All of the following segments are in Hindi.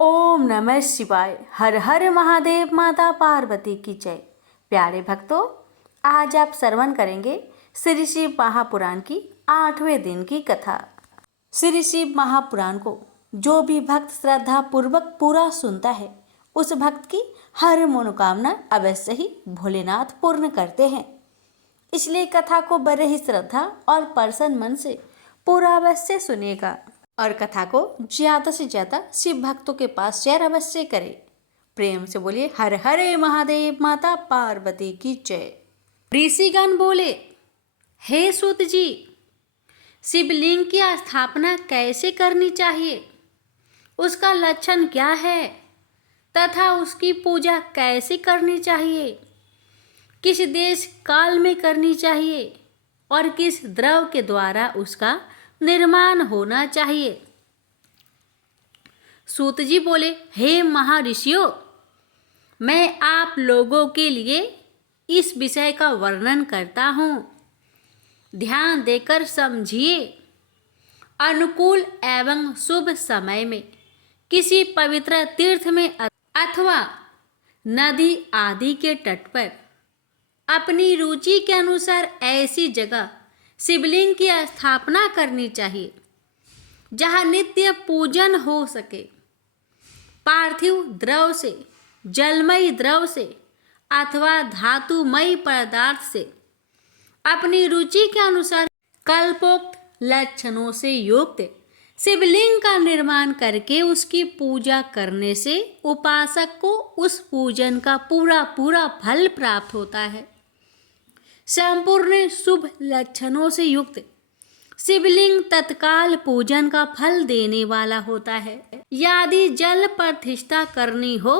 ओम नमः शिवाय। हर हर महादेव। माता पार्वती की जय। प्यारे भक्तों, आज आप श्रवण करेंगे श्री शिव महापुराण की 8वें दिन की कथा। श्री शिव महापुराण को जो भी भक्त श्रद्धा पूर्वक पूरा सुनता है, उस भक्त की हर मनोकामना अवश्य ही भोलेनाथ पूर्ण करते हैं। इसलिए कथा को बड़े ही श्रद्धा और प्रसन्न मन से पूरा अवश्य सुनिएगा और कथा को ज्यादा से ज्यादा शिव भक्तों के पास शेयर अवश्य करें। प्रेम से बोलिए हर हरे महादेव। माता पार्वती की जय। ऋषिगण बोले, हे सूत जी, शिवलिंग की स्थापना कैसे करनी चाहिए, उसका लक्षण क्या है तथा उसकी पूजा कैसे करनी चाहिए, किस देश काल में करनी चाहिए और किस द्रव के द्वारा उसका निर्माण होना चाहिए। सूत जी बोले, हे महर्षियों, मैं आप लोगों के लिए इस विषय का वर्णन करता हूँ, ध्यान देकर समझिए। अनुकूल एवं शुभ समय में किसी पवित्र तीर्थ में अथवा नदी आदि के तट पर अपनी रुचि के अनुसार ऐसी जगह शिवलिंग की स्थापना करनी चाहिए जहाँ नित्य पूजन हो सके। पार्थिव द्रव से, जलमयी द्रव से अथवा धातुमयी पदार्थ से अपनी रुचि के अनुसार कल्पोक्त लक्षणों से युक्त शिवलिंग का निर्माण करके उसकी पूजा करने से उपासक को उस पूजन का पूरा पूरा फल प्राप्त होता है। संपूर्ण शुभ लक्षणों से युक्त शिवलिंग तत्काल पूजन का फल देने वाला होता है। यदि जल प्रतिष्ठा करनी हो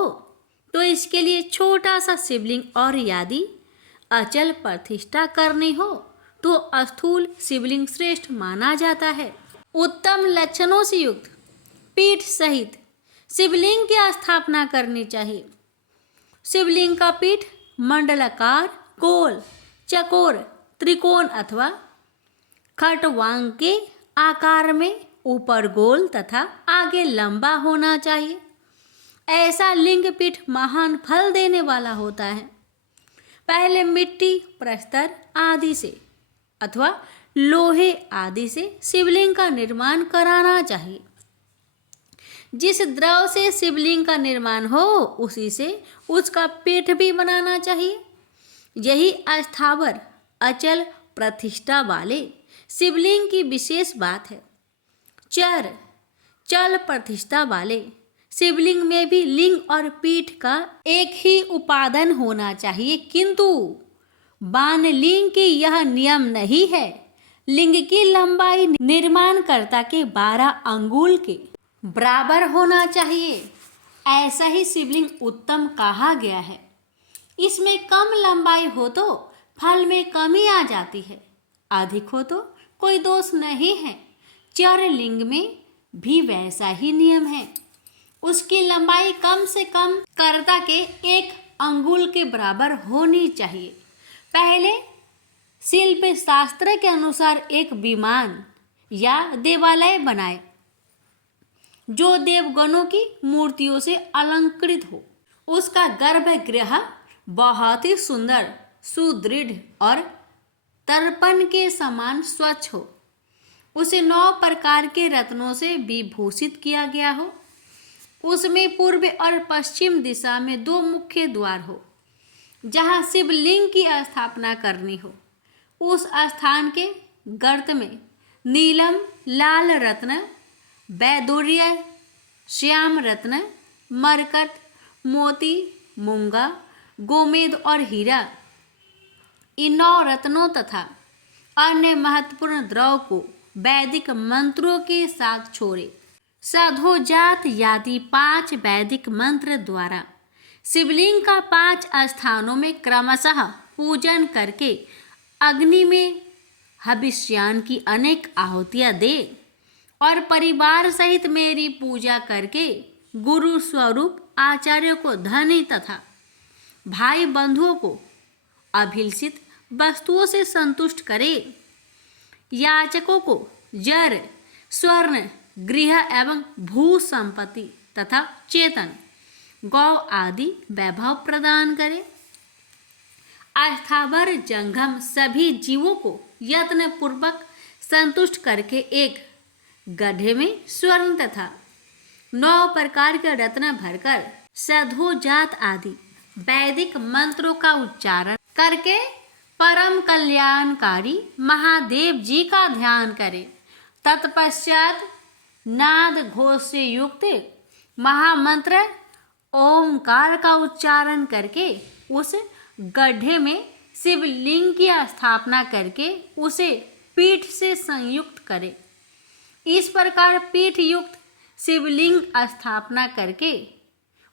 तो इसके लिए छोटा सा शिवलिंग, और यदि अचल प्रतिष्ठा करनी हो तो स्थूल शिवलिंग श्रेष्ठ माना जाता है। उत्तम लक्षणों से युक्त पीठ सहित शिवलिंग की स्थापना करनी चाहिए। शिवलिंग का पीठ मंडलाकार, गोल, चकोर, त्रिकोण अथवा खटवांग के आकार में ऊपर गोल तथा आगे लंबा होना चाहिए। ऐसा लिंग पीठ महान फल देने वाला होता है। पहले मिट्टी, प्रस्तर आदि से अथवा लोहे आदि से शिवलिंग का निर्माण कराना चाहिए। जिस द्रव से शिवलिंग का निर्माण हो उसी से उसका पीठ भी बनाना चाहिए। यही अस्थावर अचल प्रतिष्ठा वाले शिवलिंग की विशेष बात है। चल प्रतिष्ठा वाले शिवलिंग में भी लिंग और पीठ का एक ही उपादान होना चाहिए, किंतु बाणलिंग की यह नियम नहीं है। लिंग की लंबाई निर्माणकर्ता के 12 अंगुल के बराबर होना चाहिए। ऐसा ही शिवलिंग उत्तम कहा गया है। इसमें कम लंबाई हो तो फल में कमी आ जाती है, अधिक हो तो कोई दोष नहीं है। लिंग में भी वैसा ही नियम है। उसकी लंबाई कम से कम कर्ता के 1 अंगुल के बराबर होनी चाहिए। पहले शिल्प शास्त्र के अनुसार एक विमान या देवालय बनाए जो देवगणों की मूर्तियों से अलंकृत हो। उसका गर्भगृह बहुत ही सुंदर, सुदृढ़ और दर्पण के समान स्वच्छ हो। उसे 9 प्रकार के रत्नों से विभूषित किया गया हो। उसमें पूर्व और पश्चिम दिशा में 2 मुख्य द्वार हो। जहाँ शिवलिंग की स्थापना करनी हो उस स्थान के गर्त में नीलम, लाल रत्न, वैदूर्य, श्याम रत्न, मरकट, मोती, मूंगा, गोमेद और हीरा, इन 9 रत्नों तथा अन्य महत्वपूर्ण द्रव को वैदिक मंत्रों के साथ छोड़े। सधोजात आदि 5 वैदिक मंत्र द्वारा शिवलिंग का 5 स्थानों में क्रमशः पूजन करके अग्नि में हविष्यान की अनेक आहुतियाँ दे और परिवार सहित मेरी पूजा करके गुरु स्वरूप आचार्यों को धनी तथा भाई बंधुओं को अभिलषित वस्तुओं से संतुष्ट करे। याचकों को जर, स्वर्ण, गृह एवं भू संपत्ति तथा चेतन गौ आदि वैभव प्रदान करे। अस्थावर जंगम सभी जीवों को यत्न पूर्वक संतुष्ट करके एक गड्ढे में स्वर्ण तथा 9 प्रकार के रत्न भरकर सधोजात आदि वैदिक मंत्रों का उच्चारण करके परम कल्याणकारी महादेव जी का ध्यान करे। तत्पश्चात नाद घोष से युक्त महामंत्र ओमकार का उच्चारण करके उस गड्ढे में शिवलिंग की स्थापना करके उसे पीठ से संयुक्त करे। इस प्रकार पीठ युक्त शिवलिंग स्थापना करके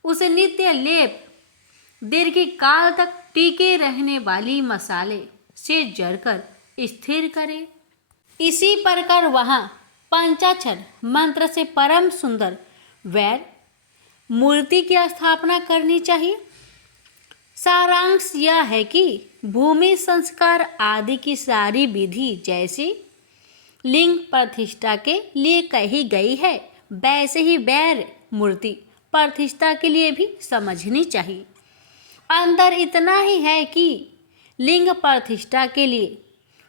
उसे नित्य लेप दीर्घकाल तक टिके रहने वाली मसाले से जड़कर स्थिर करे। इसी प्रकार वहाँ पंचाक्षर मंत्र से परम सुंदर वैर मूर्ति की स्थापना करनी चाहिए। सारांश यह है कि भूमि संस्कार आदि की सारी विधि जैसी लिंग प्रतिष्ठा के लिए कही गई है, वैसे ही वैर मूर्ति प्रतिष्ठा के लिए भी समझनी चाहिए। अंतर इतना ही है कि लिंग प्रतिष्ठा के लिए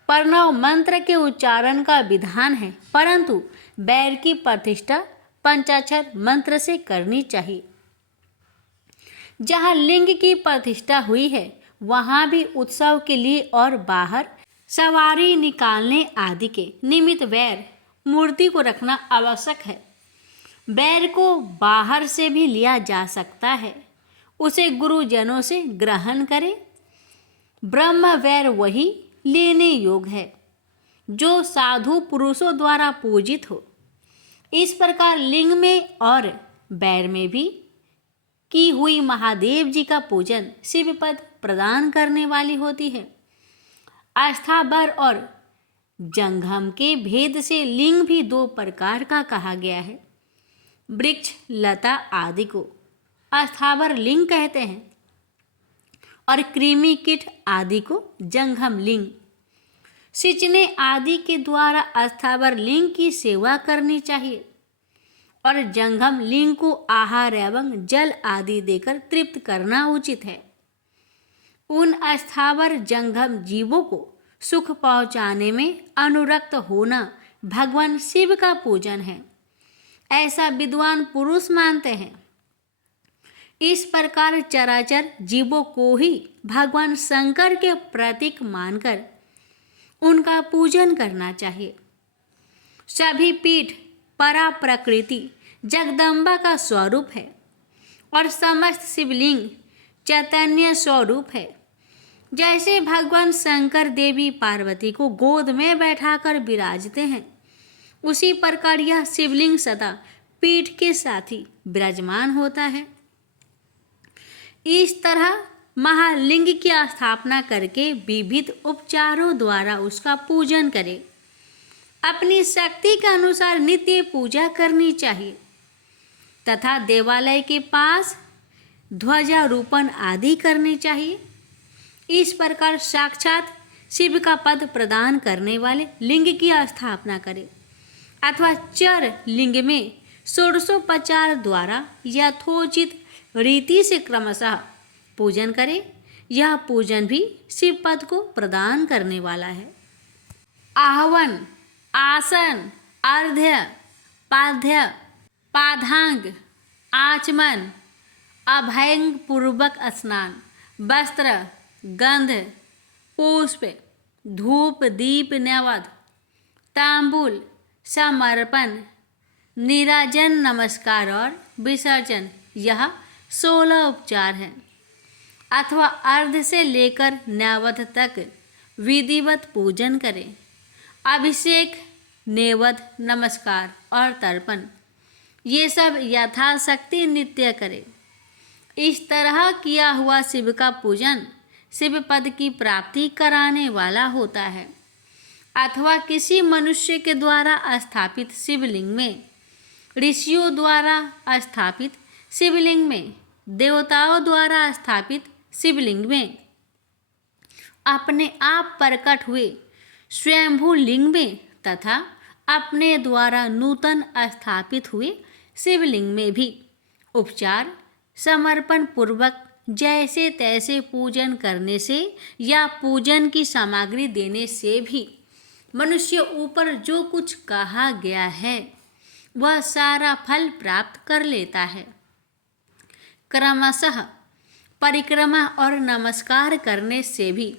प्रणव मंत्र के उच्चारण का विधान है, परंतु वैर की प्रतिष्ठा पंचाक्षर मंत्र से करनी चाहिए। जहाँ लिंग की प्रतिष्ठा हुई है वहाँ भी उत्सव के लिए और बाहर सवारी निकालने आदि के निमित्त वैर मूर्ति को रखना आवश्यक है। वैर को बाहर से भी लिया जा सकता है, उसे गुरुजनों से ग्रहण करे। ब्रह्म वैर वही लेने योग्य है जो साधु पुरुषों द्वारा पूजित हो। इस प्रकार लिंग में और वैर में भी की हुई महादेव जी का पूजन शिव पद प्रदान करने वाली होती है। अस्थावर और जंघम के भेद से लिंग भी 2 प्रकार का कहा गया है। वृक्ष लता आदि को अस्थावर लिंग कहते हैं और कृमि कीट आदि को जंघम लिंग। सिंचने आदि के द्वारा अस्थावर लिंग की सेवा करनी चाहिए और जंघम लिंग को आहार एवं जल आदि देकर तृप्त करना उचित है। उन अस्थावर जंघम जीवों को सुख पहुँचाने में अनुरक्त होना भगवान शिव का पूजन है, ऐसा विद्वान पुरुष मानते हैं। इस प्रकार चराचर जीवों को ही भगवान शंकर के प्रतीक मानकर उनका पूजन करना चाहिए। सभी पीठ परा प्रकृति जगदम्बा का स्वरूप है और समस्त शिवलिंग चैतन्य स्वरूप है। जैसे भगवान शंकर देवी पार्वती को गोद में बैठाकर विराजते हैं, उसी प्रकार यह शिवलिंग सदा पीठ के साथ ही विराजमान होता है। इस तरह महालिंग की स्थापना करके विविध उपचारों द्वारा उसका पूजन करें। अपनी शक्ति के अनुसार नित्य पूजा करनी चाहिए तथा देवालय के पास ध्वजारोपण आदि करने चाहिए। इस प्रकार साक्षात शिव का पद प्रदान करने वाले लिंग की स्थापना करें अथवा चर लिंग में षोडशोपचार द्वारा यथोचित रीति से क्रमशः पूजन करें। यह पूजन भी शिव पद को प्रदान करने वाला है। आहवन, आसन, अर्घ्य, पाद्य, पादांग, आचमन, अभयंग पूर्वक स्नान, वस्त्र, गंध, पुष्प, धूप, दीप, नैवेद्य, तांबूल, समर्पण, नीराजन, नमस्कार और विसर्जन, यह 16 उपचार हैं अथवा अर्ध से लेकर नैवेद्य तक विधिवत पूजन करें। अभिषेक, नैवेद्य, नमस्कार और तर्पण, ये सब यथाशक्ति नित्य करें। इस तरह किया हुआ शिव का पूजन शिव पद की प्राप्ति कराने वाला होता है। अथवा किसी मनुष्य के द्वारा स्थापित शिवलिंग में, ऋषियों द्वारा स्थापित शिवलिंग में, देवताओं द्वारा स्थापित शिवलिंग में, अपने आप प्रकट हुए स्वयंभू लिंग में तथा अपने द्वारा नूतन स्थापित हुए शिवलिंग में भी उपचार समर्पण पूर्वक जैसे तैसे पूजन करने से या पूजन की सामग्री देने से भी मनुष्य ऊपर जो कुछ कहा गया है वह सारा फल प्राप्त कर लेता है। क्रमशः परिक्रमा और नमस्कार करने से भी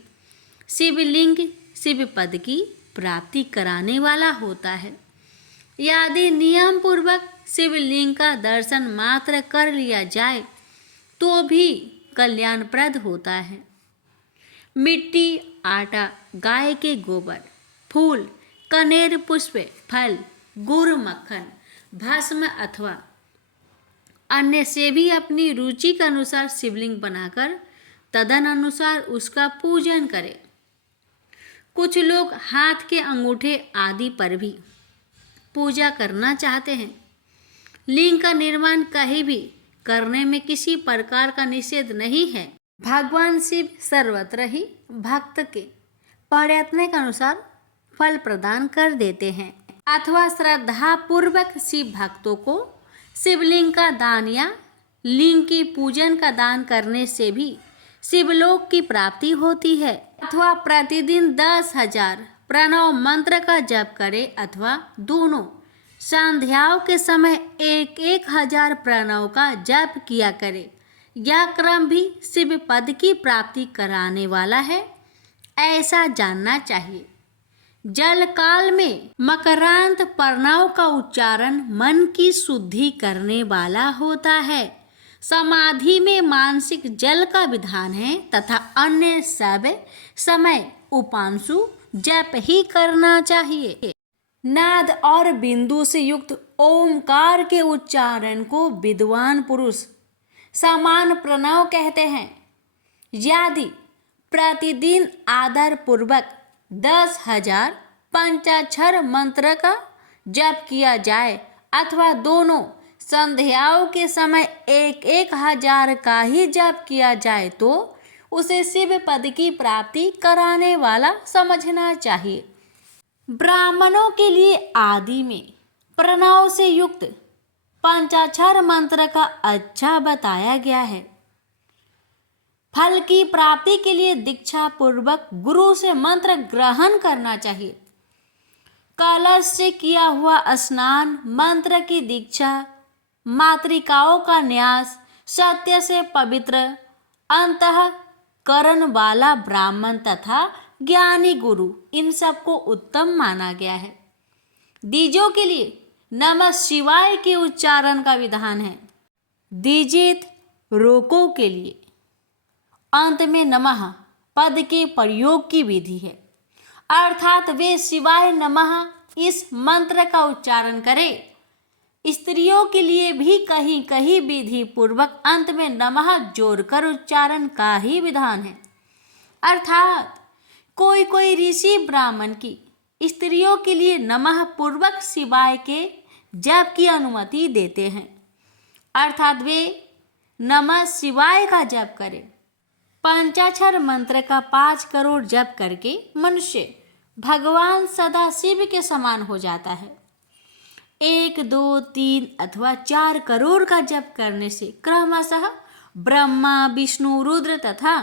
शिवलिंग शिव पद की प्राप्ति कराने वाला होता है। यदि नियम पूर्वक शिवलिंग का दर्शन मात्र कर लिया जाए तो भी कल्याणप्रद होता है। मिट्टी, आटा, गाय के गोबर, फूल, कनेर पुष्प, फल, गुड़, मक्खन, भस्म अथवा अन्य से भी अपनी रुचि के अनुसार शिवलिंग बनाकर तदन अनुसार उसका पूजन करें। कुछ लोग हाथ के अंगूठे आदि पर भी पूजा करना चाहते हैं। लिंग का निर्माण कहीं भी करने में किसी प्रकार का निषेध नहीं है। भगवान शिव सर्वत्र ही भक्त के प्रयत्न के अनुसार फल प्रदान कर देते हैं अथवा श्रद्धा पूर्वक शिव भक्तों को शिवलिंग का दान या लिंग की पूजन का दान करने से भी शिवलोक की प्राप्ति होती है। अथवा प्रतिदिन 10,000 प्रणव मंत्र का जप करे अथवा दोनों संध्याओं के समय 1,000 प्रणव का जप किया करे। यह क्रम भी शिव पद की प्राप्ति कराने वाला है, ऐसा जानना चाहिए। जल काल में मकरांत प्रणव का उच्चारण मन की शुद्धि करने वाला होता है। समाधि में मानसिक जल का विधान है तथा अन्य सब समय उपांशु जप ही करना चाहिए। नाद और बिंदु से युक्त ओमकार के उच्चारण को विद्वान पुरुष समान प्रणव कहते हैं। यदि प्रतिदिन आदर पूर्वक 10,000 पंचाक्षर मंत्र का जप किया जाए अथवा दोनों संध्याओं के समय 1,000 का ही जप किया जाए तो उसे शिव पद की प्राप्ति कराने वाला समझना चाहिए। ब्राह्मणों के लिए आदि में प्रणव से युक्त पंचाक्षर मंत्र का अच्छा बताया गया है। फल की प्राप्ति के लिए दीक्षा पूर्वक गुरु से मंत्र ग्रहण करना चाहिए। कलश से किया हुआ स्नान, मंत्र की दीक्षा, मातृकाओं का न्यास, सत्य से पवित्र अंतःकरण वाला ब्राह्मण तथा ज्ञानी गुरु, इन सबको उत्तम माना गया है। दीजों के लिए नमः शिवाय के उच्चारण का विधान है। दीजित रोकों के लिए अंत में नमः पद के प्रयोग की विधि है, अर्थात वे शिवाय नमः इस मंत्र का उच्चारण करें। स्त्रियों के लिए भी कहीं कहीं विधि पूर्वक अंत में नमः जोड़कर उच्चारण का ही विधान है, अर्थात कोई कोई ऋषि ब्राह्मण की स्त्रियों के लिए नमः पूर्वक शिवाय के जप की अनुमति देते हैं, अर्थात वे नमः शिवाय का जप करें। पंचाक्षर मंत्र का 5 करोड़ जप करके मनुष्य भगवान सदा शिव के समान हो जाता है। 1, 2, 3 अथवा 4 करोड़ का जप करने से क्रमशः ब्रह्मा, विष्णु, रुद्र तथा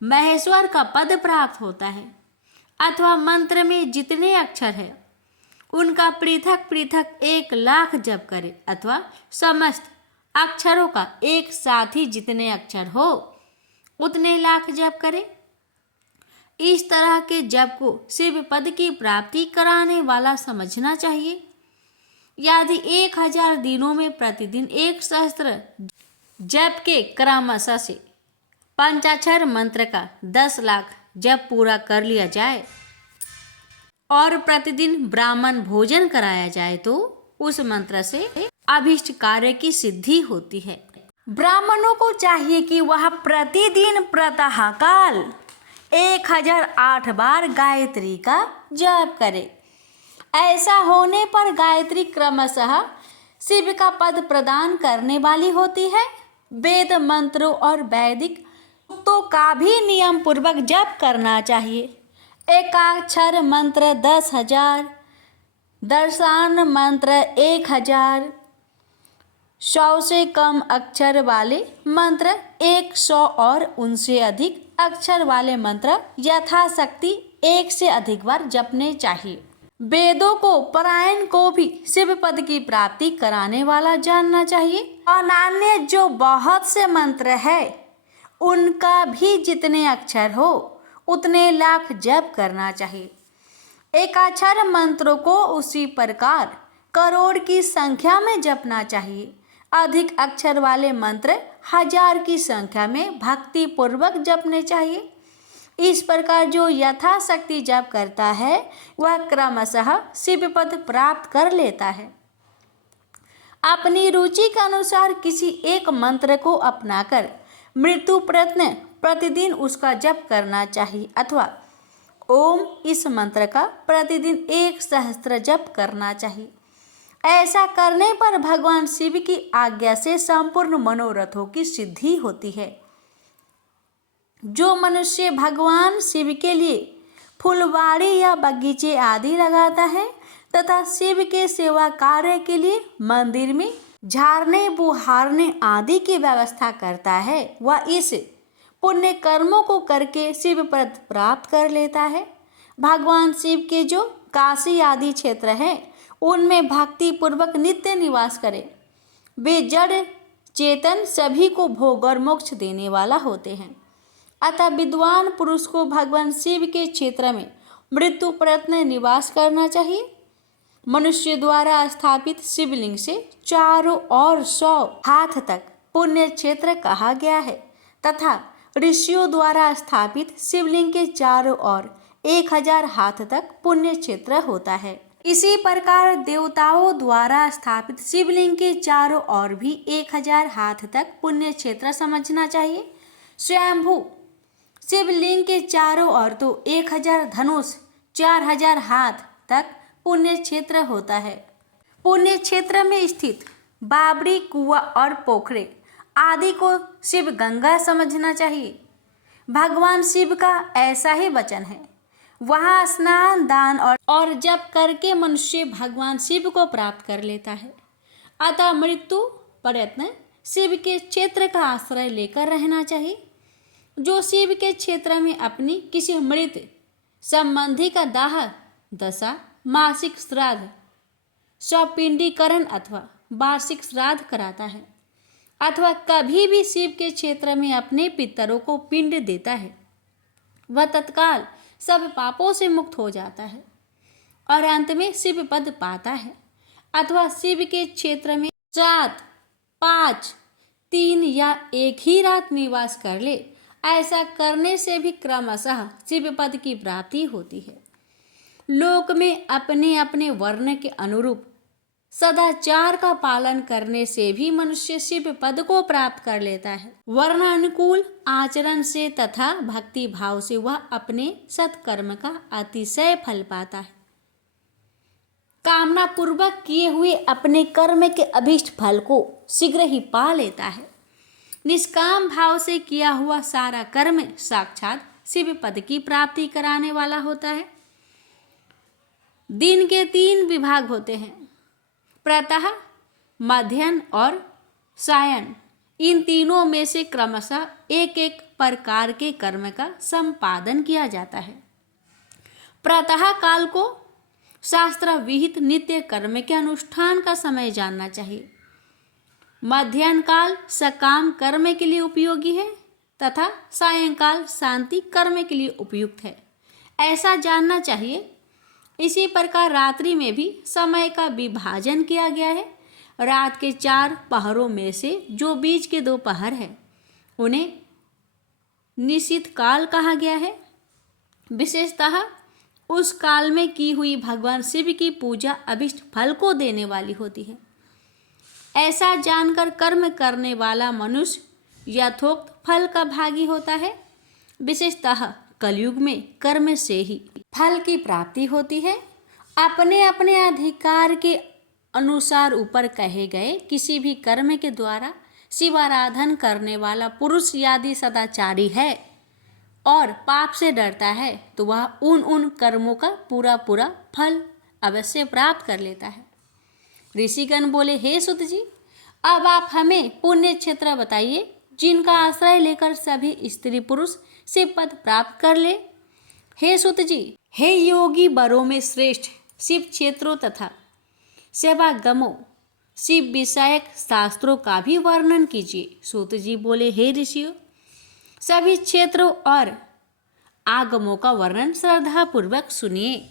महेश्वर का पद प्राप्त होता है। अथवा मंत्र में जितने अक्षर है उनका पृथक पृथक 1,00,000 जप करे अथवा समस्त अक्षरों का एक साथ ही जितने अक्षर हो उतने लाख जप करे। इस तरह के जप को शिव पद की प्राप्ति कराने वाला समझना चाहिए। यदि 1,000 दिनों में प्रतिदिन 1 सहस्त्र जप के क्रमशः से पंचाक्षर मंत्र का 10 लाख जप पूरा कर लिया जाए और प्रतिदिन ब्राह्मण भोजन कराया जाए तो उस मंत्र से अभिष्ट कार्य की सिद्धि होती है। ब्राह्मणों को चाहिए कि वह प्रतिदिन प्रातः काल 1,008 बार गायत्री का जप करे। ऐसा होने पर गायत्री क्रमशः शिव का पद प्रदान करने वाली होती है। वेद मंत्रों और वैदिक तो का भी नियम पूर्वक जप करना चाहिए। एकाक्षर मंत्र 10,000, दर्शन मंत्र 1,000, 100 से कम अक्षर वाले मंत्र 100 और उनसे अधिक अक्षर वाले मंत्र यथाशक्ति 1 से अधिक बार जपने चाहिए। वेदों को पारायण को भी शिव पद की प्राप्ति कराने वाला जानना चाहिए। अन्य जो बहुत से मंत्र है उनका भी जितने अक्षर हो उतने लाख जप करना चाहिए। एकाक्षर मंत्रों को उसी प्रकार करोड़ की संख्या में जपना चाहिए। अधिक अक्षर वाले मंत्र 1000 की संख्या में भक्ति पूर्वक जपने चाहिए। इस प्रकार जो यथाशक्ति जप करता है वह क्रमशः शिव पद प्राप्त कर लेता है। अपनी रुचि के अनुसार किसी एक मंत्र को अपनाकर मृत्यु प्रयत्न प्रतिदिन उसका जप करना चाहिए, अथवा ओम इस मंत्र का प्रतिदिन 1 सहस्त्र जप करना चाहिए। ऐसा करने पर भगवान शिव की आज्ञा से संपूर्ण मनोरथों की सिद्धि होती है। जो मनुष्य भगवान शिव के लिए फुलवाड़ी या बगीचे आदि लगाता है तथा शिव के सेवा कार्य के लिए मंदिर में झाड़ने बुहारने आदि की व्यवस्था करता है, वह इस पुण्य कर्मों को करके शिव पद प्राप्त कर लेता है। भगवान शिव के जो काशी आदि क्षेत्र हैं उनमें भक्ति पूर्वक नित्य निवास करें। वे जड़ चेतन सभी को भोग और मोक्ष देने वाला होते हैं। अतः विद्वान पुरुष को भगवान शिव के क्षेत्र में मृत्यु प्रयत्न निवास करना चाहिए। मनुष्य द्वारा स्थापित शिवलिंग से चारों ओर 100 हाथ तक पुण्य क्षेत्र कहा गया है तथा ऋषियों द्वारा स्थापित शिवलिंग के चारों ओर 1000 हाथ तक पुण्य क्षेत्र होता है। इसी प्रकार देवताओं द्वारा स्थापित शिवलिंग के चारों ओर भी 1000 हाथ तक पुण्य क्षेत्र समझना चाहिए। स्वयंभू शिवलिंग के चारों ओर तो 1000 धनुष 4000 हाथ तक पुण्य क्षेत्र होता है। पुण्य क्षेत्र में स्थित बावड़ी, कुआं और पोखरे आदि को शिव गंगा समझना चाहिए। भगवान शिव का ऐसा ही वचन है, वहाँ स्नान दान और जप करके मनुष्य भगवान शिव को प्राप्त कर लेता है। अतः मृत्यु प्रयत्न शिव के क्षेत्र का आश्रय लेकर रहना चाहिए। जो शिव के क्षेत्र में अपनी किसी मृत संबंधी का दाह दशा, मासिक श्राद्ध, सौपिंडीकरण अथवा वार्षिक श्राद्ध कराता है अथवा कभी भी शिव के क्षेत्र में अपने पितरों को पिंड देता है, वह तत्काल सब पापों से मुक्त हो जाता है और अंत में शिव पद पाता है। अथवा शिव के क्षेत्र में 7, 5, 3 या 1 ही रात निवास कर ले, ऐसा करने से भी क्रमशः शिव पद की प्राप्ति होती है। लोक में अपने अपने वर्ण के अनुरूप सदाचार का पालन करने से भी मनुष्य शिव पद को प्राप्त कर लेता है। वर्ण अनुकूल आचरण से तथा भक्ति भाव से वह अपने सत्कर्म का अतिशय फल पाता है। कामना पूर्वक किए हुए अपने कर्म के अभीष्ट फल को शीघ्र ही पा लेता है। निष्काम भाव से किया हुआ सारा कर्म साक्षात शिव पद की प्राप्ति कराने वाला होता है। दिन के 3 विभाग होते हैं, प्रातः, मध्याह्न और सायं। इन तीनों में से क्रमशः एक एक प्रकार के कर्म का संपादन किया जाता है। प्रातः काल को शास्त्र विहित नित्य कर्म के अनुष्ठान का समय जानना चाहिए। मध्याह्न काल सकाम कर्म के लिए उपयोगी है तथा सायंकाल शांति कर्म के लिए उपयुक्त है, ऐसा जानना चाहिए। इसी प्रकार रात्रि में भी समय का विभाजन किया गया है। रात के 4 पहरों में से जो बीच के 2 पहर है उन्हें निशित काल कहा गया है। विशेषतः उस काल में की हुई भगवान शिव की पूजा अभिष्ट फल को देने वाली होती है। ऐसा जानकर कर्म करने वाला मनुष्य यथोक्त फल का भागी होता है। विशेषतः कलयुग में कर्म से ही फल की प्राप्ति होती है। अपने अपने अधिकार के अनुसार ऊपर कहे गए किसी भी कर्म के द्वारा शिवाराधन करने वाला पुरुष यदि सदाचारी है और पाप से डरता है तो वह उन कर्मों का पूरा फल अवश्य प्राप्त कर लेता है। ऋषिगण बोले, हे सुत जी, अब आप हमें पुण्य क्षेत्र बताइए जिनका आश्रय लेकर सभी स्त्री पुरुष शिव पद प्राप्त कर ले। हे सुत जी, हे योगी वरों में श्रेष्ठ शिव क्षेत्रों तथा सेवागमों शिव विषयक शास्त्रों का भी वर्णन कीजिए। सूत जी बोले, हे ऋषियों, सभी क्षेत्रों और आगमों का वर्णन श्रद्धापूर्वक सुनिए।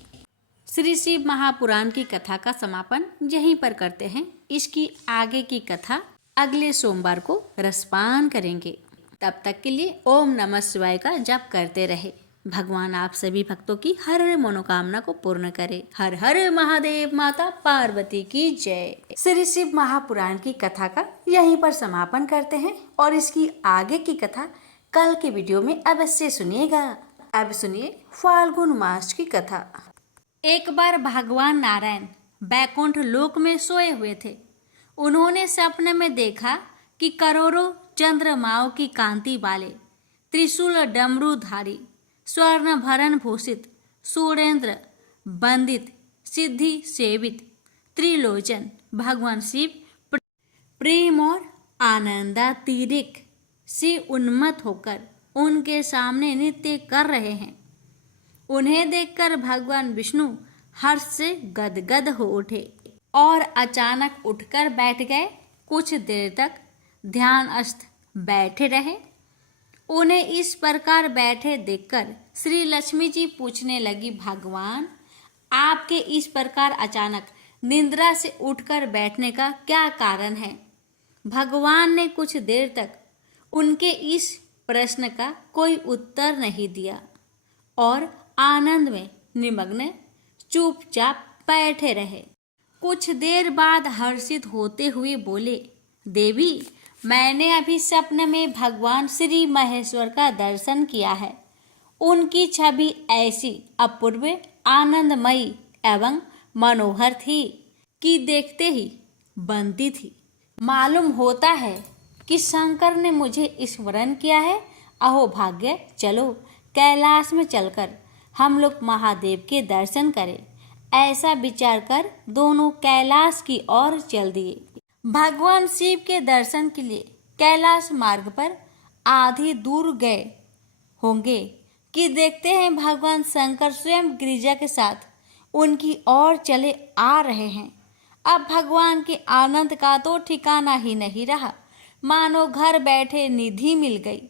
श्री शिव महापुराण की कथा का समापन यहीं पर करते हैं। इसकी आगे की कथा अगले सोमवार को रसपान करेंगे। तब तक के लिए ओम नमः शिवाय का जप करते रहे। भगवान आप सभी भक्तों की हर मनोकामना को पूर्ण करे। हर हर महादेव। माता पार्वती की जय। श्री शिव महापुराण की कथा का यहीं पर समापन करते हैं और इसकी आगे की कथा कल के वीडियो में अवश्य सुनिएगा। अब सुनिए फाल्गुन मास की कथा। एक बार भगवान नारायण बैकुंठ लोक में सोए हुए थे। उन्होंने सपने में देखा कि करोड़ों चंद्रमाओं की कांति वाले त्रिशूल डमरूधारी स्वर्ण भरण भूषित सूर्येंद्र बंदित सिद्धि सेवित त्रिलोचन भगवान शिव प्रेम और आनंदातिरिक्त से उन्मत्त होकर उनके सामने नृत्य कर रहे हैं। उन्हें देखकर भगवान विष्णु हर्ष से गदगद हो उठे और अचानक उठकर बैठ गए। कुछ देर तक ध्यानस्थ बैठे रहे। उन्हें इस प्रकार बैठे देखकर श्री लक्ष्मी जी पूछने लगी, भगवान आपके इस प्रकार अचानक निद्रा से उठकर बैठने का क्या कारण है? भगवान ने कुछ देर तक उनके इस प्रश्न का कोई उत्तर नहीं दिया और आनंद में निमग्न चुपचाप बैठे रहे। कुछ देर बाद हर्षित होते हुए बोले, देवी मैंने अभी स्वप्न में भगवान श्री महेश्वर का दर्शन किया है। उनकी छवि ऐसी अपूर्व आनंदमयी एवं मनोहर थी कि देखते ही बनती थी। मालूम होता है कि शंकर ने मुझे स्मरण किया है। अहो भाग्य, चलो कैलाश में चलकर हम लोग महादेव के दर्शन करें। ऐसा विचार कर दोनों कैलाश की ओर चल दिए। भगवान शिव के दर्शन के लिए कैलाश मार्ग पर आधी दूर गए होंगे कि देखते हैं भगवान शंकर स्वयं गिरिजा के साथ उनकी ओर चले आ रहे हैं। अब भगवान के आनंद का तो ठिकाना ही नहीं रहा। मानो घर बैठे निधि मिल गई।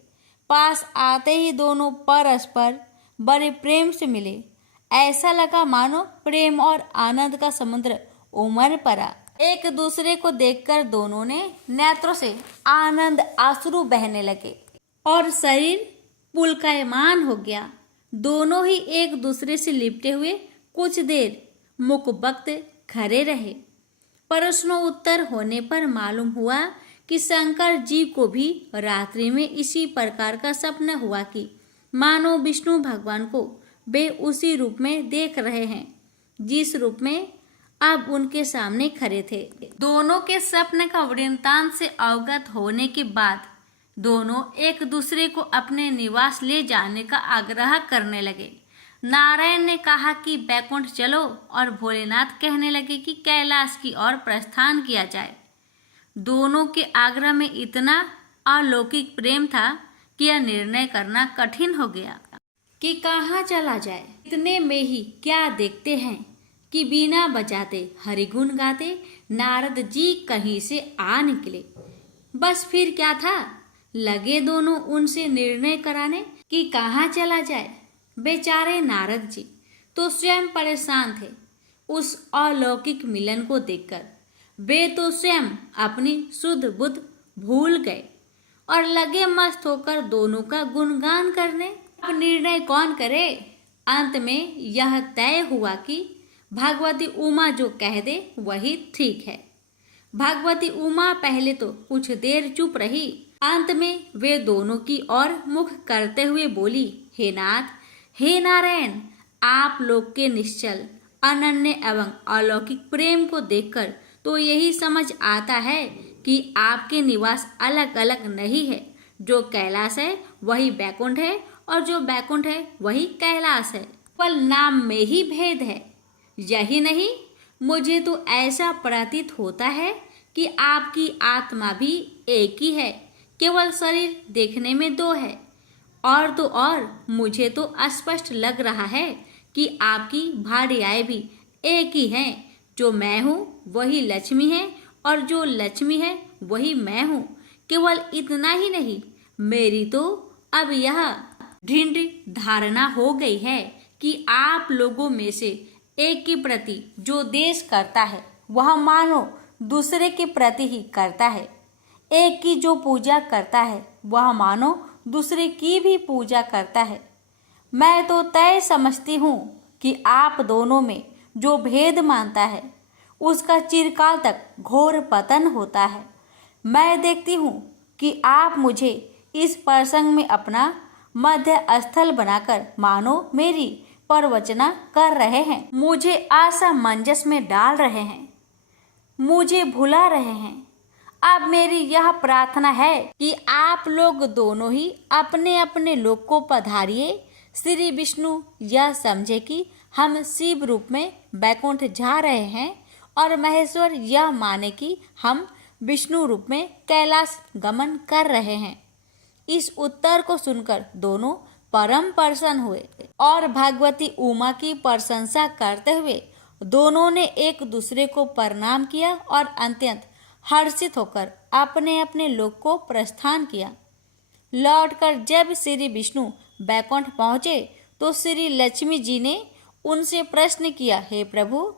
पास आते ही दोनों परस्पर बड़े प्रेम से मिले। ऐसा लगा मानो प्रेम और आनंद का समुद्र उमड़ पड़ा। एक दूसरे को देखकर दोनों ने नेत्रों से आनंद आंसू बहने लगे और शरीर पुलकायमान हो गया। दोनों ही एक दूसरे से लिपटे हुए कुछ देर मुखबख्त खड़े रहे। प्रश्नों उत्तर होने पर मालूम हुआ कि शंकर जी को भी रात्रि में इसी प्रकार का सपना हुआ कि मानो विष्णु भगवान को वे उसी रूप में देख रहे हैं जिस रूप में अब उनके सामने खड़े थे। दोनों के स्वप्न का वृत्तांत से अवगत होने के बाद दोनों एक दूसरे को अपने निवास ले जाने का आग्रह करने लगे। नारायण ने कहा कि बैकुंठ चलो और भोलेनाथ कहने लगे कि कैलाश की ओर प्रस्थान किया जाए। दोनों के आग्रह में इतना अलौकिक प्रेम था कि यह निर्णय करना कठिन हो गया कि कहाँ चला जाए। इतने में ही क्या देखते हैं कि बीना बजाते हरिगुण गाते नारद जी कहीं से आ निकले। बस फिर क्या था, लगे दोनों उनसे निर्णय कराने कि कहाँ चला जाए। बेचारे नारद जी तो स्वयं परेशान थे उस अलौकिक मिलन को देखकर। वे तो स्वयं अपनी शुद्ध बुद्ध भूल गए और लगे मस्त होकर दोनों का गुणगान करने। अब निर्णय कौन करे? अंत में यह तय हुआ कि भगवती उमा जो कह दे वही ठीक है। भगवती उमा पहले तो कुछ देर चुप रही। अंत में वे दोनों की ओर मुख करते हुए बोली, हे नाथ, हे नारायण, आप लोग के निश्चल अनन्य एवं अलौकिक प्रेम को देखकर तो यही समझ आता है कि आपके निवास अलग अलग नहीं है। जो कैलाश है वही बैकुंठ है और जो बैकुंठ है वही कैलाश है। केवल नाम में ही भेद है। यही नहीं, मुझे तो ऐसा प्रतीत होता है कि आपकी आत्मा भी एक ही है, केवल शरीर देखने में दो है। और तो और मुझे तो स्पष्ट लग रहा है कि आपकी भार्याएं भी एक ही हैं। जो मैं हूँ वही लक्ष्मी है और जो लक्ष्मी है वही मैं हूँ। केवल इतना ही नहीं, मेरी तो अब यह दृढ़ धारणा हो गई है कि आप लोगों में से एक के प्रति जो देश करता है वह मानो दूसरे के प्रति ही करता है। एक की जो पूजा करता है वह मानो दूसरे की भी पूजा करता है। मैं तो तय समझती हूँ कि आप दोनों में जो भेद मानता है उसका चिरकाल तक घोर पतन होता है। मैं देखती हूँ कि आप मुझे इस प्रसंग में अपना मध्य स्थल बनाकर मानो मेरी प्रवचना कर रहे हैं, मुझे असमंजस में डाल रहे हैं, मुझे भुला रहे हैं। अब मेरी यह प्रार्थना है कि आप लोग दोनों ही अपने अपने लोक को पधारिए। श्री विष्णु यह समझे कि हम शिव रूप में बैकुंठ जा रहे हैं और महेश्वर यह माने कि हम विष्णु रूप में कैलाश गमन कर रहे हैं। इस उत्तर को सुनकर दोनों परम प्रसन्न हुए और भगवती उमा की प्रशंसा करते हुए दोनों ने एक दूसरे को प्रणाम किया और अत्यंत हर्षित होकर अपने अपने लोक को प्रस्थान किया। लौटकर जब श्री विष्णु बैकुंठ पहुँचे तो श्री लक्ष्मी जी ने उनसे प्रश्न किया, हे प्रभु,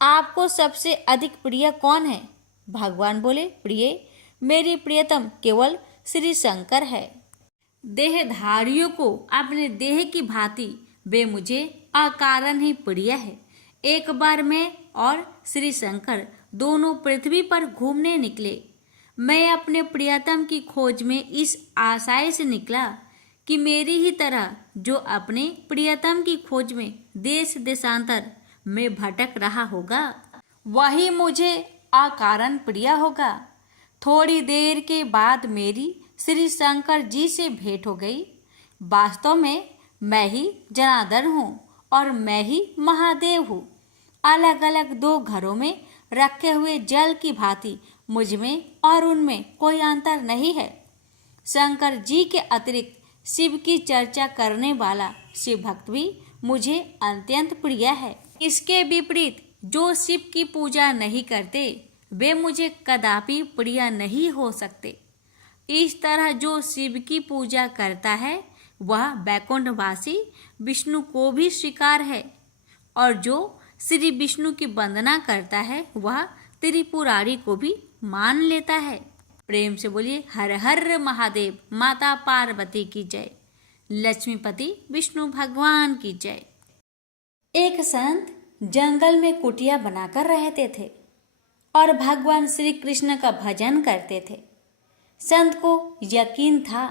आपको सबसे अधिक प्रिय कौन है? भगवान बोले, प्रिय, मेरी प्रियतम केवल श्री शंकर है। देहधारियों को अपने देह की भांति वे मुझे अकारण ही प्रिय है। एक बार मैं और श्री शंकर दोनों पृथ्वी पर घूमने निकले। मैं अपने प्रियतम की खोज में इस आशय से निकला कि मेरी ही तरह जो अपने प्रियतम की खोज में देश देशांतर में भटक रहा होगा वही मुझे अकारण प्रिय होगा। थोड़ी देर के बाद मेरी श्री शंकर जी से भेंट हो गई। वास्तव में मैं ही जनार्दन हूँ और मैं ही महादेव हूँ। अलग अलग दो घरों में रखे हुए जल की भांति मुझ में और उनमें कोई अंतर नहीं है। शंकर जी के अतिरिक्त शिव की चर्चा करने वाला शिव भक्त भी मुझे अत्यंत प्रिय है। इसके विपरीत जो शिव की पूजा नहीं करते वे मुझे कदापि प्रिय नहीं हो सकते। इस तरह जो शिव की पूजा करता है वह बैकुंठवासी विष्णु को भी स्वीकार है और जो श्री विष्णु की वंदना करता है वह त्रिपुरारी को भी मान लेता है। प्रेम से बोलिए हर हर महादेव। माता पार्वती की जय। लक्ष्मीपति विष्णु भगवान की जय। एक संत जंगल में कुटिया बनाकर रहते थे और भगवान श्री कृष्ण का भजन करते थे। संत को यकीन था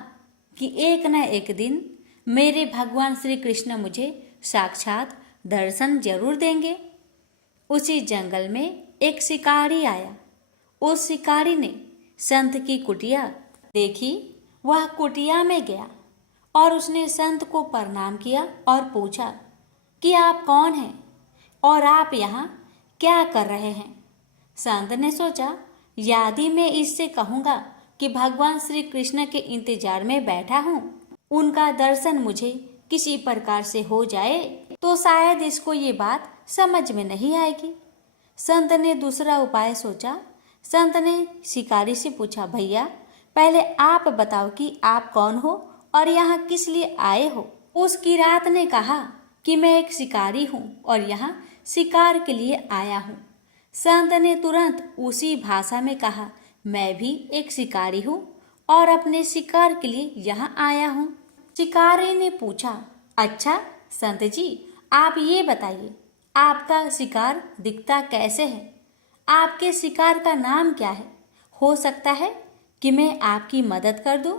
कि एक न एक दिन मेरे भगवान श्री कृष्ण मुझे साक्षात दर्शन जरूर देंगे। उसी जंगल में एक शिकारी आया। उस शिकारी ने संत की कुटिया देखी। वह कुटिया में गया और उसने संत को प्रणाम किया और पूछा कि आप कौन हैं और आप यहाँ क्या कर रहे हैं। संत ने सोचा, यदि मैं इससे कहूँगा कि भगवान श्री कृष्ण के इंतजार में बैठा हूँ, उनका दर्शन मुझे किसी प्रकार से हो जाए तो शायद इसको ये बात समझ में नहीं आएगी। संत ने दूसरा उपाय सोचा। संत ने शिकारी से पूछा, भैया पहले आप बताओ कि आप कौन हो और यहाँ किस लिए आए हो। उस किरात ने कहा कि मैं एक शिकारी हूँ और यहाँ शिकार के लिए आया हूँ। संत ने तुरंत उसी भाषा में कहा, मैं भी एक शिकारी हूँ और अपने शिकार के लिए यहाँ आया हूँ। शिकारी ने पूछा, अच्छा संत जी, आप ये बताइए आपका शिकार दिखता कैसे है? आपके शिकार का नाम क्या है? हो सकता है कि मैं आपकी मदद कर दूं।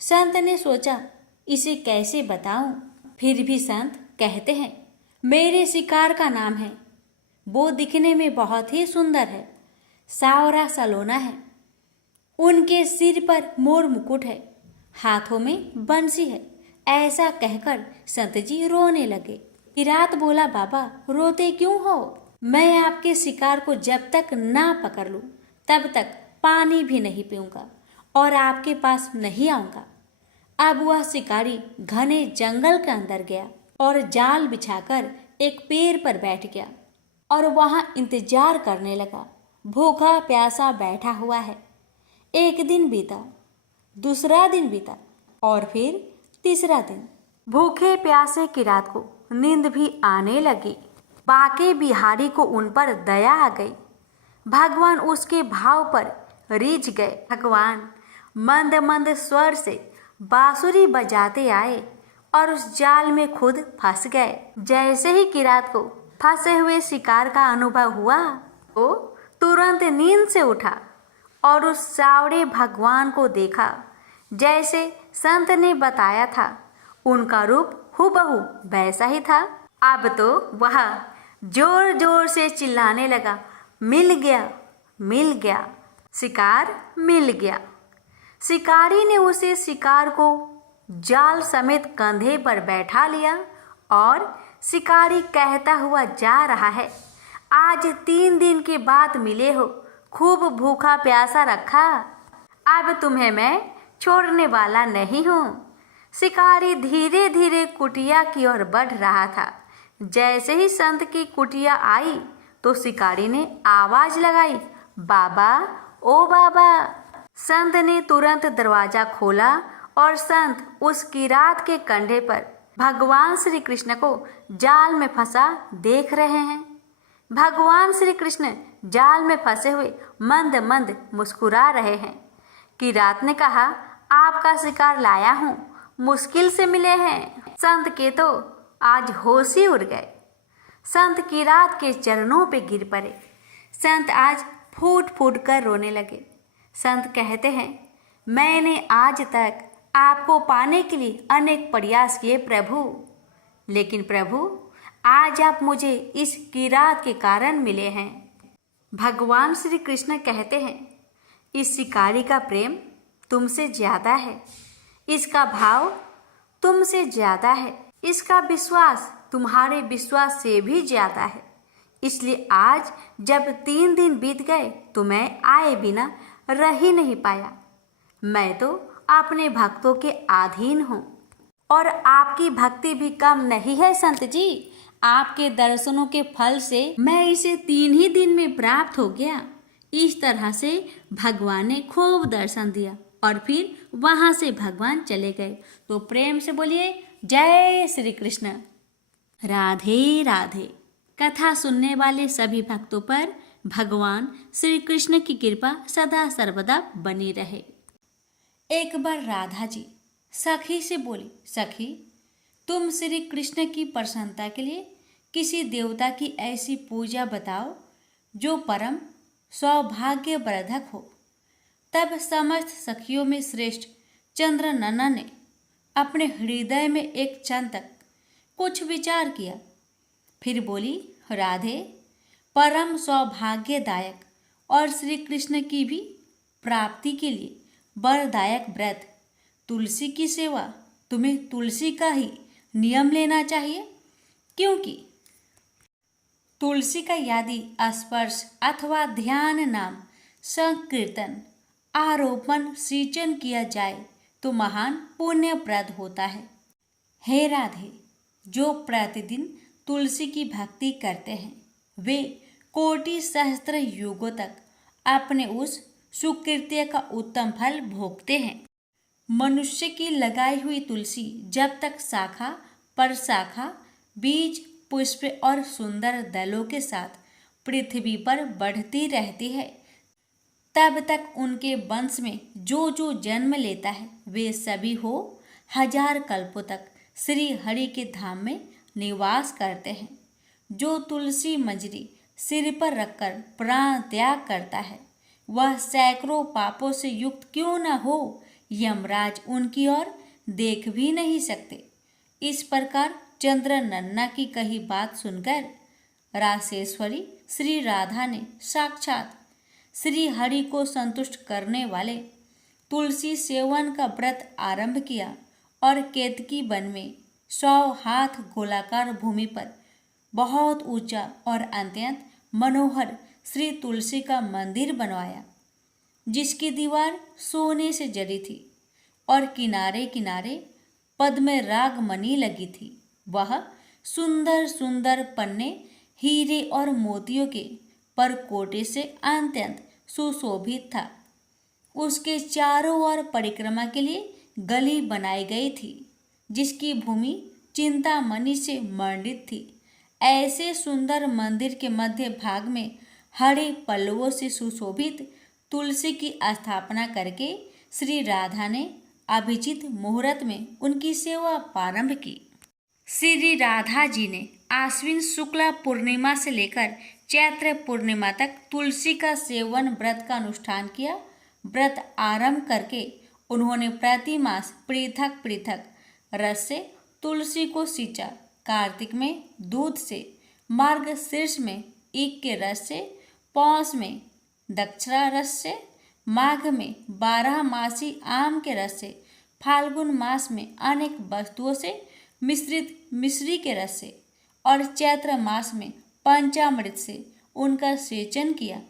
संत ने सोचा, इसे कैसे बताऊं? फिर भी संत कहते हैं, मेरे शिकार का नाम है। वो दिखने में बहुत ही सुंदर है, सावरा सलोना है। उनके सिर पर मोर मुकुट है, हाथों में बंसी है। ऐसा कहकर संत जी रोने लगे। किरात बोला, बाबा रोते क्यों हो? मैं आपके शिकार को जब तक ना पकड़ लूं तब तक पानी भी नहीं पीऊंगा और आपके पास नहीं आऊंगा। अब वह शिकारी घने जंगल के अंदर गया और जाल बिछाकर एक पेड़ पर बैठ गया और वहां इंतजार करने लगा। भूखा प्यासा बैठा हुआ है। एक दिन बीता, दूसरा दिन बीता और फिर तीसरा दिन। भूखे प्यासे की रात को नींद भी आने लगी। बाके बिहारी को उन पर दया आ गई। भगवान उसके भाव पर रीझ गए। भगवान मंद मंद स्वर से बांसुरी बजाते आए और उस जाल में खुद फंस गए। जैसे ही किरात को फंसे हुए शिकार का अनुभव हुआ, वो तुरंत नींद से उठा और उस सावड़े भगवान को देखा जैसे संत ने बताया था। उनका रूप हूबहू वैसा ही था। अब तो वह जोर जोर से चिल्लाने लगा, मिल गया, मिल गया, शिकार मिल गया। शिकारी ने उसे शिकार को जाल समेत कंधे पर बैठा लिया और शिकारी कहता हुआ जा रहा है, आज 3 दिन के बाद मिले हो, खूब भूखा प्यासा रखा, अब तुम्हें मैं छोड़ने वाला नहीं हूँ। शिकारी धीरे धीरे कुटिया की ओर बढ़ रहा था। जैसे ही संत की कुटिया आई तो शिकारी ने आवाज लगाई, बाबा, ओ बाबा। संत ने तुरंत दरवाजा खोला और संत उस किरात के कंधे पर भगवान श्री कृष्ण को जाल में फंसा देख रहे हैं। भगवान श्री कृष्ण जाल में फंसे हुए मंद मंद मुस्कुरा रहे हैं। किरात ने कहा, आपका शिकार लाया हूँ, मुश्किल से मिले हैं। संत के तो आज होश ही उड़ गए। संत किरात के चरणों पे गिर पड़े। संत आज फूट फूट कर रोने लगे। संत कहते हैं, मैंने आज तक आपको पाने के लिए अनेक प्रयास किए प्रभु, लेकिन प्रभु आज आप मुझे इस किरात के कारण मिले हैं। भगवान श्री कृष्ण कहते हैं, इस शिकारी का प्रेम तुमसे ज्यादा है, इसका भाव तुमसे ज्यादा है, इसका विश्वास तुम्हारे विश्वास से भी ज्यादा है। इसलिए आज जब 3 दिन बीत गए तो मैं आए बिना रह ही नहीं पाया। मैं तो अपने भक्तों के अधीन हूँ और आपकी भक्ति भी कम नहीं है संत जी। आपके दर्शनों के फल से मैं इसे 3 ही दिन में प्राप्त हो गया। इस तरह से भगवान ने खूब दर्शन दिया और फिर वहां से भगवान चले गए। तो प्रेम से बोलिए जय श्री कृष्ण। राधे राधे। कथा सुनने वाले सभी भक्तों पर भगवान श्री कृष्ण की कृपा सदा सर्वदा बनी रहे। एक बार राधा जी सखी से बोली, सखी तुम श्री कृष्ण की प्रसन्नता के लिए किसी देवता की ऐसी पूजा बताओ जो परम सौभाग्यवर्धक हो। तब समस्त सखियों में श्रेष्ठ चंद्रनना ने अपने हृदय में एक क्षण तक कुछ विचार किया। फिर बोली, राधे, परम सौभाग्यदायक और श्री कृष्ण की भी प्राप्ति के लिए वरदायक व्रत तुलसी की सेवा, तुम्हें तुलसी का ही नियम लेना चाहिए, क्योंकि तुलसी का यदि स्पर्श अथवा ध्यान नाम संकीर्तन आरोपण सिंचन किया जाए तो महान पुण्यप्रद होता है। हे राधे, जो प्रतिदिन तुलसी की भक्ति करते हैं वे कोटि सहस्त्र युगों तक अपने उस सुकृत्य का उत्तम फल भोगते हैं। मनुष्य की लगाई हुई तुलसी जब तक शाखा पर शाखा, बीज, पुष्प और सुंदर दलों के साथ पृथ्वी पर बढ़ती रहती है, तब तक उनके वंश में जो जो जन्म लेता है वे सभी हो 1000 कल्पों तक श्री हरि के धाम में निवास करते हैं। जो तुलसी मंजरी सिर पर रखकर प्राण त्याग करता है वह सैकड़ों पापों से युक्त क्यों न हो, यमराज उनकी ओर देख भी नहीं सकते। इस प्रकार चंद्रनन्ना की कही बात सुनकर रासेश्वरी श्री राधा ने साक्षात श्री हरि को संतुष्ट करने वाले तुलसी सेवन का व्रत आरंभ किया और केतकी वन में 100 हाथ गोलाकार भूमि पर बहुत ऊंचा और अत्यंत मनोहर श्री तुलसी का मंदिर बनवाया। जिसकी दीवार सोने से जड़ी थी और किनारे किनारे पद्म राग मणि लगी थी। वह सुंदर सुंदर पन्ने हीरे और मोतियों के परकोटे से अत्यंत सुशोभित था। उसके चारों ओर परिक्रमा के लिए गली बनाई गई थी, जिसकी भूमि चिंतामणि से मंडित थी। ऐसे सुंदर मंदिर के मध्य भाग में हरे पल्लवों से सुशोभित तुलसी की स्थापना करके श्री राधा ने अभिजीत मुहूर्त में उनकी सेवा प्रारंभ की। श्री राधा जी ने आश्विन शुक्ला पूर्णिमा से लेकर चैत्र पूर्णिमा तक तुलसी का सेवन व्रत का अनुष्ठान किया। व्रत आरंभ करके उन्होंने प्रति मास पृथक पृथक रस से तुलसी को सींचा। कार्तिक में दूध से, मार्गशीर्ष में ईख के रस से, पौष में दक्षरा रस से, माघ में 12 मासी आम के रस से, फाल्गुन मास में अनेक वस्तुओं से मिश्रित मिश्री के रस से और चैत्र मास में पंचामृत से उनका सेचन किया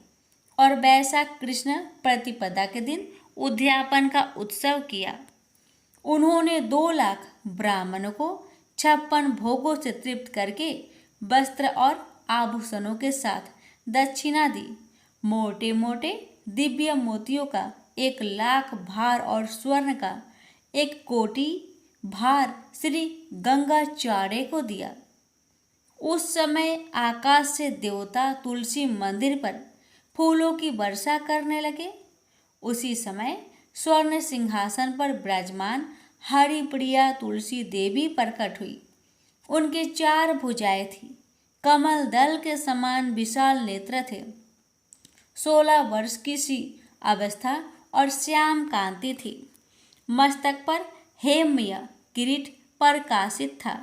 और वैशाख कृष्ण प्रतिपदा के दिन उद्यापन का उत्सव किया। उन्होंने 2 लाख ब्राह्मणों को 56 भोगों से तृप्त करके वस्त्र और आभूषणों के साथ दक्षिणा दी। मोटे मोटे दिव्य मोतियों का 1 लाख भार और स्वर्ण का 1 कोटि भार श्री गंगाचार्य को दिया। उस समय आकाश से देवता तुलसी मंदिर पर फूलों की वर्षा करने लगे। उसी समय स्वर्ण सिंहासन पर विराजमान हरिप्रिया तुलसी देवी प्रकट हुई। उनके 4 भुजाएं थी, कमल दल के समान विशाल नेत्र थे, 16 वर्ष की सी अवस्था और श्याम कांति थी। मस्तक पर हेममय किरीट प्रकाशित था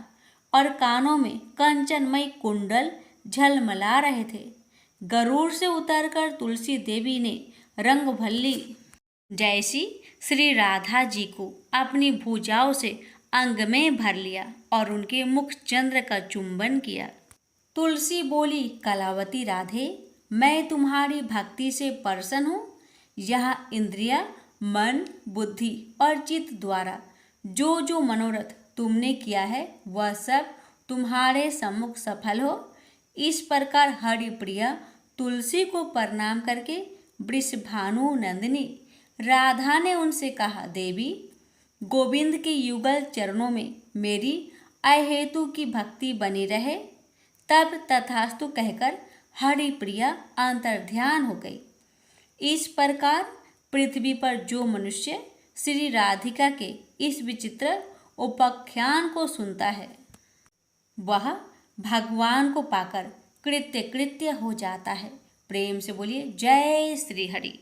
और कानों में कंचनमय कुंडल झलमला रहे थे। गरुड़ से उतरकर तुलसी देवी ने रंगभल्ली जैसी श्री राधा जी को अपनी भुजाओं से अंग में भर लिया और उनके मुख चंद्र का चुंबन किया। तुलसी बोली, कलावती राधे, मैं तुम्हारी भक्ति से प्रसन्न हूँ। यह इंद्रिया, मन, बुद्धि और चित्त द्वारा जो जो मनोरथ तुमने किया है वह सब तुम्हारे सम्मुख सफल हो। इस प्रकार हरिप्रिया तुलसी को प्रणाम करके वृषभानु नंदिनी राधा ने उनसे कहा, देवी, गोविंद के युगल चरणों में मेरी अहेतु की भक्ति बनी रहे। तब तथास्तु कहकर हरिप्रिया अंतर्ध्यान हो गई। इस प्रकार पृथ्वी पर जो मनुष्य श्री राधिका के इस विचित्र उपाख्यान को सुनता है वह भगवान को पाकर कृत्य कृत्य हो जाता है। प्रेम से बोलिए जय श्री हरि।